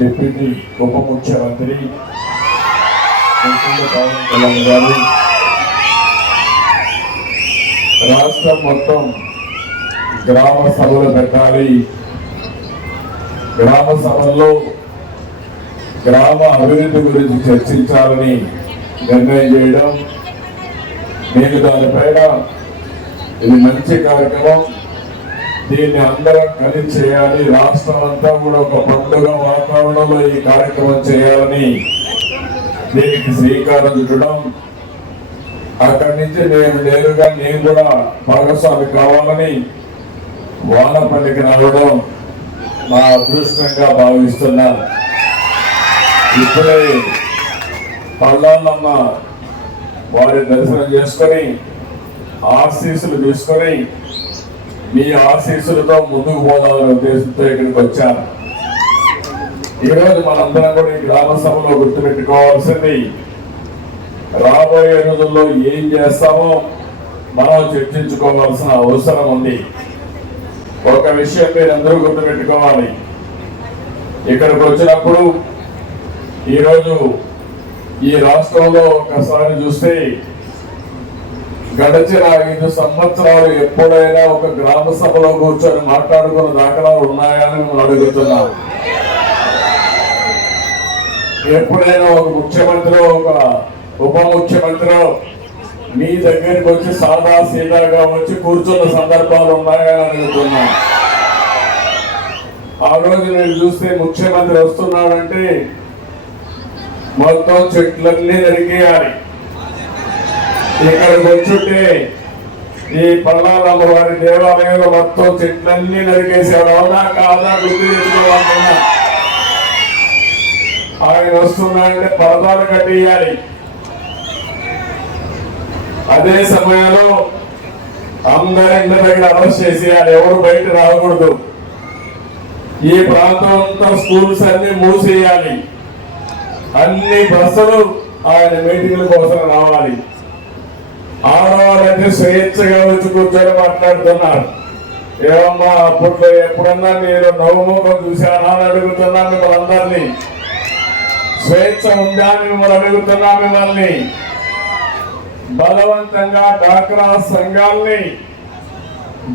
Deputy ఉప ముఖ్యమంత్రి పవన్ కళ్యాణ్ గారు రాష్ట్రం మొత్తం గ్రామ సభలు పెట్టాలి. గ్రామ సభల్లో గ్రామ అభివృద్ధి గురించి చర్చించాలని నిర్ణయం చేయడం. నేను దానిపైన ఇది మంచి కార్యక్రమం. దీన్ని అందరం కలిసి చేయాలి రాష్ట్రం అంతా కూడా ఒక పండుగ వాతావరణంలో ఈ కార్యక్రమం చేయాలని దీనికి శ్రీకారం చుట్టడం. అక్కడి నుంచి నేను నేరుగా నేను కూడా భాగస్వామి కావాలని వానపల్లికి రావడం నా అదృష్టంగా భావిస్తున్నాను ఇప్పుడే పల్లాలమ్మ వారి దర్శనం చేసుకొని ఆశీస్సులు తీసుకొని మీ ఆశీస్సులతో ముందుకు పోదామనే ఉద్దేశంతో ఇక్కడికి వచ్చాను. ఈరోజు మనందరం కూడా ఈ గ్రామ సభలో గుర్తుపెట్టుకోవాల్సింది రాబోయే రోజుల్లో ఏం చేస్తామో మనం చర్చించుకోవాల్సిన అవసరం ఉంది. ఒక విషయం మీరు అందరూ గుర్తుపెట్టుకోవాలి. ఇక్కడికి వచ్చినప్పుడు ఈరోజు ఈ రాష్ట్రంలో ఒకసారి చూస్తే గడిచిన ఐదు సంవత్సరాలు ఎప్పుడైనా ఒక గ్రామ సభలో కూర్చొని మాట్లాడుకున్న దాఖలాలు ఉన్నాయా అని మేము అడుగుతున్నాం. ఎప్పుడైనా ఒక ముఖ్యమంత్రి ఒక ఉప ముఖ్యమంత్రి మీ దగ్గరికి వచ్చి సాదా సీదాగా వచ్చి కూర్చున్న సందర్భాలు ఉన్నాయా అని అడుగుతున్నాం. ఆ రోజు నేను చూస్తే ముఖ్యమంత్రి వస్తున్నాడంటే మొత్తం చెట్లన్నీ నరికేయాలి. ఇక్కడికి వచ్చుంటే ఈ పల్లాలమ్మ వారి దేవాలయంలో మొత్తం చెట్లన్నీ నరికేశాడు అవునా కాదా గుర్తు తెచ్చుకోవాలన్నా? ఆయన వస్తున్నాడంటే పరదాలు కట్టేయాలి. అదే సమయంలో అందరి ఇంటి దగ్గర అరెస్ట్ చేసేయాలి. ఎవరు బయట రాకూడదు. ఈ ప్రాంతం అంతా స్కూల్స్ అన్ని మూసేయాలి. అన్ని బస్సులు ఆయన మీటింగ్ల కోసం రావాలి. ఆడవాళ్ళంటే స్వేచ్ఛగా వచ్చి కూర్చొని మాట్లాడుతున్నారు. ఏమమ్మా అప్పట్లో ఎప్పుడన్నా నేను నవ్వుముఖం చూశానా అని అడుగుతున్నా మిమ్మల్ని స్వేచ్ఛ ఉందా అని మిమ్మల్ని అడుగుతున్నా మిమ్మల్ని? బలవంతంగా డాక్రా సంఘాల్ని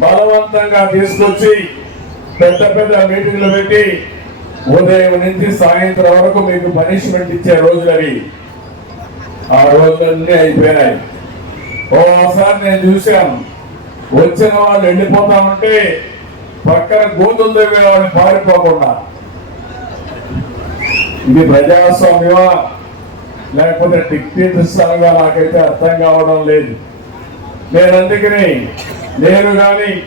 బలవంతంగా తీసుకొచ్చి పెద్ద పెద్ద మీటింగ్లు పెట్టి ఉదయం నుంచి సాయంత్రం వరకు మీకు పనిష్మెంట్ ఇచ్చే రోజులవి ఆ రోజులన్నీ అయిపోయినాయి. ఓసారి నేను చూశాను. వచ్చిన వాళ్ళు వెళ్ళిపోతామంటే పక్కన గోతులు తవ్వే వాళ్ళని పారిపోకుండా. ఇది ప్రజాస్వామ్యమా? లేకపోతే డిక్టేటర్స్గా నాకైతే అర్థం కావడం లేదు. నేను అందుకని నేను కానీ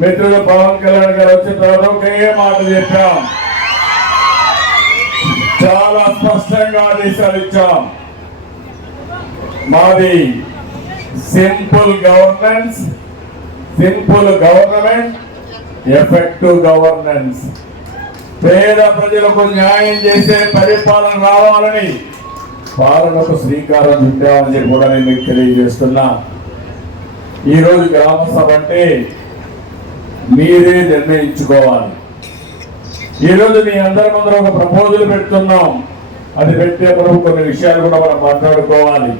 మిత్రులు పవన్ కళ్యాణ్ గారు వచ్చిన తర్వాత ఒకే మాట చెప్పాం? చాలా స్పష్టంగా ఆదేశాలు ఇచ్చాం. మాది simple governance simple government effective governance పేద ప్రజలకు న్యాయం చేసే పరిపాలన రావాలని పాలనకు శ్రీకారం చుట్టామని చెప్పి కూడా నేను మీకు తెలియజేస్తున్నా. ఈరోజు గ్రామ సభ అంటే మీరే నిర్ణయించుకోవాలి. ఈరోజు మీ అందరి ముందర ఒక ప్రపోజల్ పెడుతున్నాం. అది పెట్టే వరకు కొన్ని విషయాలు కూడా మనం మాట్లాడుకోవాలి.